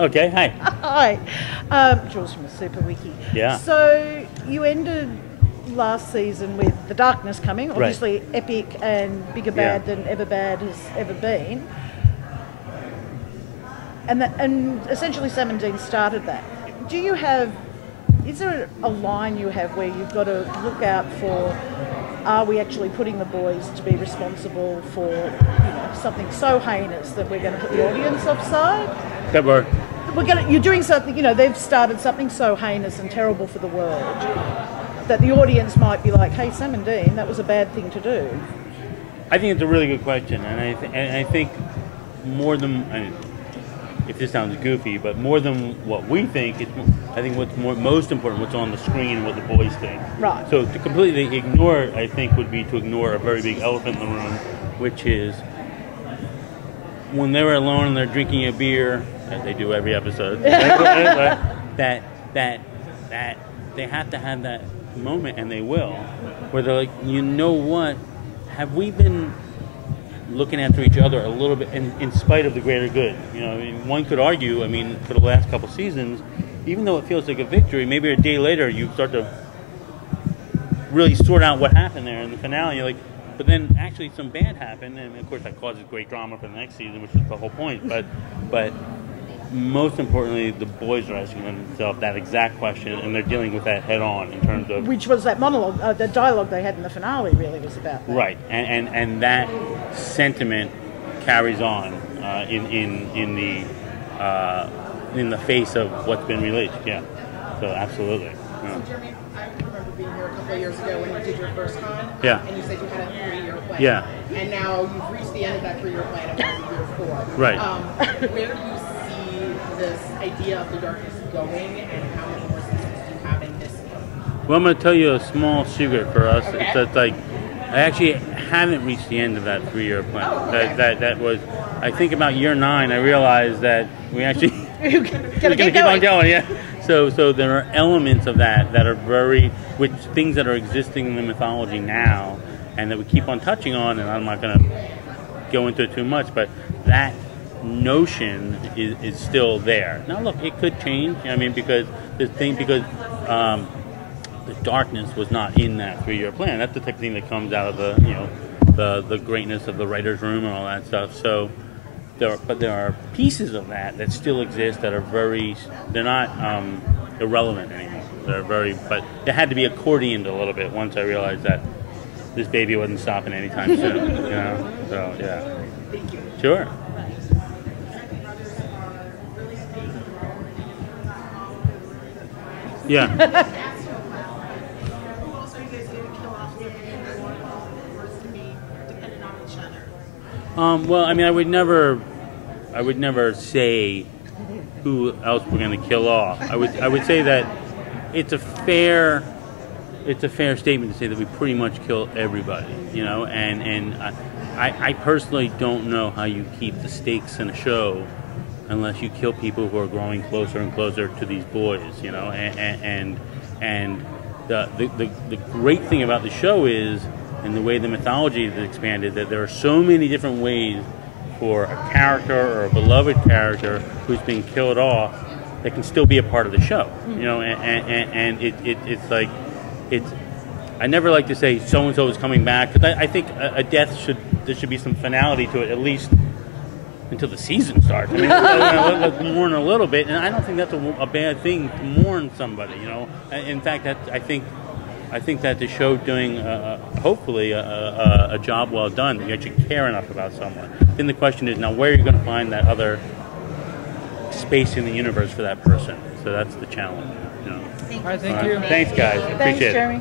Okay, hi. Hi. Jules from the Super Wiki. Yeah. So you ended last season with The Darkness coming, obviously epic and bigger bad than ever bad has ever been. And essentially Sam and Dean started that. Is there a line you have where you've got to look out for, are we actually putting the boys to be responsible for something so heinous that we're going to put the audience offside? You're doing something, they've started something so heinous and terrible for the world that the audience might be like, hey, Sam and Dean, that was a bad thing to do. I think it's a really good question, and I think more than, if this sounds goofy, but more than what we think, I think what's most important, what's on the screen and what the boys think. Right. So to completely ignore it, I think, would be to ignore a very big elephant in the room, which is when they're alone and they're drinking a beer, as they do every episode, that they have to have that moment, and they will, where they're like, you know what, have we been looking after each other a little bit in spite of the greater good? One could argue, for the last couple seasons, even though it feels like a victory, maybe a day later you start to really sort out what happened there in the finale. You're like, but then actually some bad happened, and of course that causes great drama for the next season, which is the whole point. But most importantly, the boys are asking themselves that exact question, and they're dealing with that head on in terms of... Which was that monologue, the dialogue they had in the finale really was about that. Right, and that sentiment carries on in the face of what's been released, yeah. So absolutely. Yeah. So Jeremy, I remember being here a couple of years ago when you did your first con, yeah. And you said you had a 3-year plan. Yeah. And now you've reached the end of that 3-year plan and we're in year 4. Right. Where do you see this idea of the darkness going, and how many more seasons do you have in this one? Well, I'm going to tell you a small secret for us. Okay. It's that, I actually haven't reached the end of that 3-year plan. Oh, okay. That was, I think about year 9, I realized that we actually You're we're going to keep on going, yeah. So there are elements of that are things that are existing in the mythology now, and that we keep on touching on, and I'm not going to go into it too much, but that notion is still there. Now look, it could change, because the darkness was not in that 3-year plan. That's the type of thing that comes out of the greatness of the writer's room and all that stuff. So there are pieces of that still exist that are they're not irrelevant anymore. But it had to be accordioned a little bit once I realized that this baby wasn't stopping anytime soon. So yeah. Thank you. Sure. Yeah. Well, I would never say who else we're going to kill off. I would say that it's a fair statement to say that we pretty much kill everybody, and I personally don't know how you keep the stakes in a show unless you kill people who are growing closer and closer to these boys, and the great thing about the show is, and the way the mythology is expanded, that there are so many different ways for a character or a beloved character who's been killed off that can still be a part of the show, and it's I never like to say so and so is coming back, because I think a death there should be some finality to it, at least until the season starts. Let's mourn a little bit, and I don't think that's a bad thing to mourn somebody. In fact, I think that the show doing hopefully a job well done. You actually care enough about someone. Then the question is, now where are you going to find that other space in the universe for that person? So that's the challenge. Thank you. Thanks, guys. Appreciate it. Jeremy.